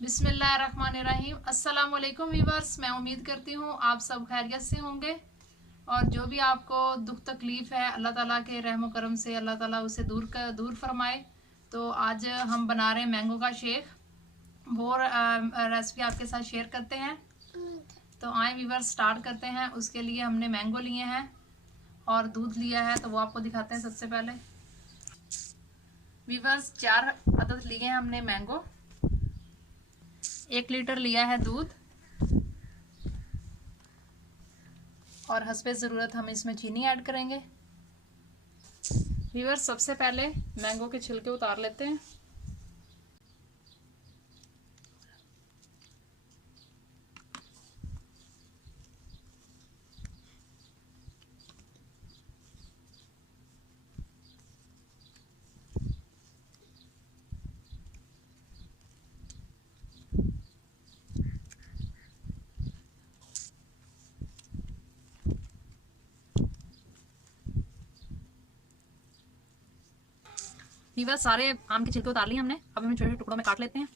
बिस्मिल्लाहिर्रहमानिर्रहीम। अस्सलाम वालेकुम वीवर्स, मैं उम्मीद करती हूँ आप सब खैरियत से होंगे और जो भी आपको दुख तकलीफ़ है अल्लाह ताला के रहम करम से अल्लाह ताला उसे दूर फरमाए। तो आज हम बना रहे हैं मैंगो का शेक। वो रेसिपी आपके साथ शेयर करते हैं। तो आए वीवर्स स्टार्ट करते हैं। उसके लिए हमने मैंगो लिए हैं और दूध लिया है, तो वो आपको दिखाते हैं। सबसे पहले वीवर्स 4 अदद लिए हैं हमने मैंगो। 1 लीटर लिया है दूध और हस्बे ज़रूरत हम इसमें चीनी ऐड करेंगे। व्यूअर्स सबसे पहले मैंगो के छिलके उतार लेते हैं। व्यूअर्स सारे आम के छिलके उतार लिए हमने। अब हम छोटे टुकड़ों में काट लेते हैं।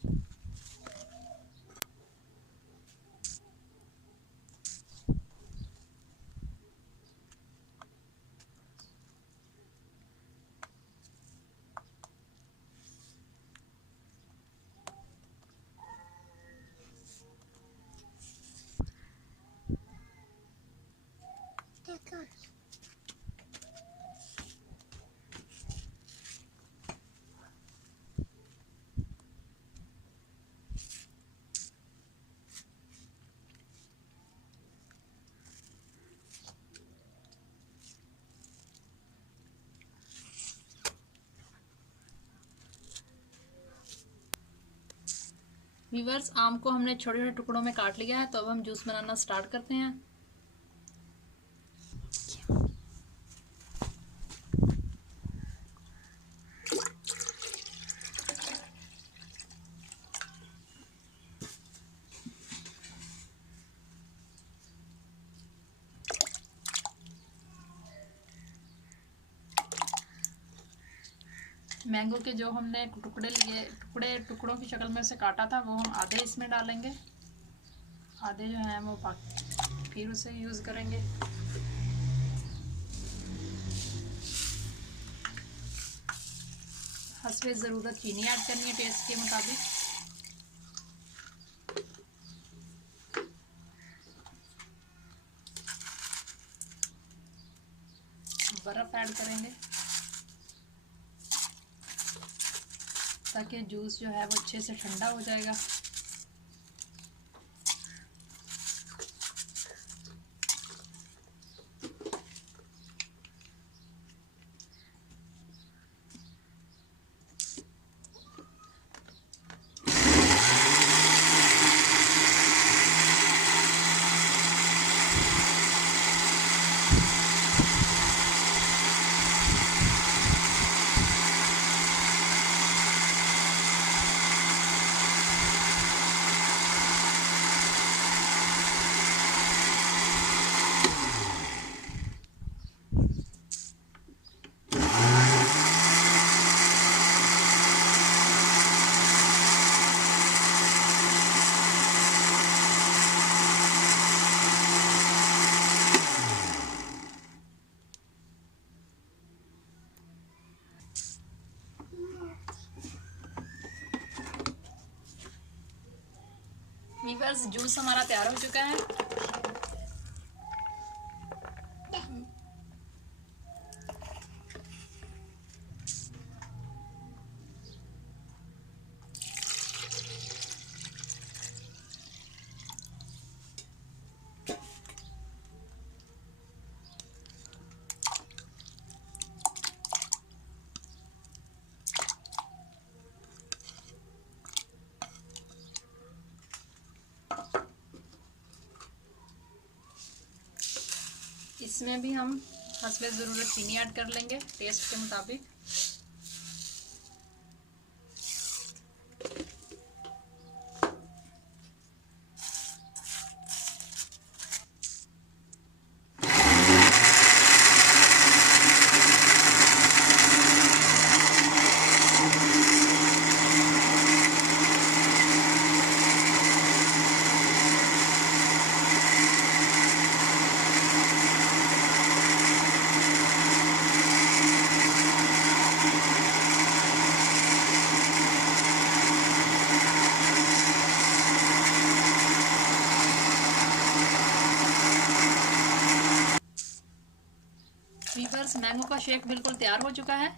व्यूअर्स आम को हमने छोटे छोटे टुकड़ों में काट लिया है, तो अब हम जूस बनाना स्टार्ट करते हैं। मैंगो के जो हमने टुकड़े लिए, टुकड़ों की शक्ल में से काटा था, वो हम आधे इसमें डालेंगे। आधे जो हैं वो फिर उसे यूज़ करेंगे। हस्बे ज़रूरत चीनी ऐड करनी है टेस्ट के मुताबिक। बर्फ़ ऐड करेंगे ताकि जूस जो है वो अच्छे से ठंडा हो जाएगा। वीवर्स जूस हमारा तैयार हो चुका है। इसमें भी हम हस्बे ज़रूरत चीनी ऐड कर लेंगे टेस्ट के मुताबिक। वीवर्स मैंगो का शेक बिल्कुल तैयार हो चुका है।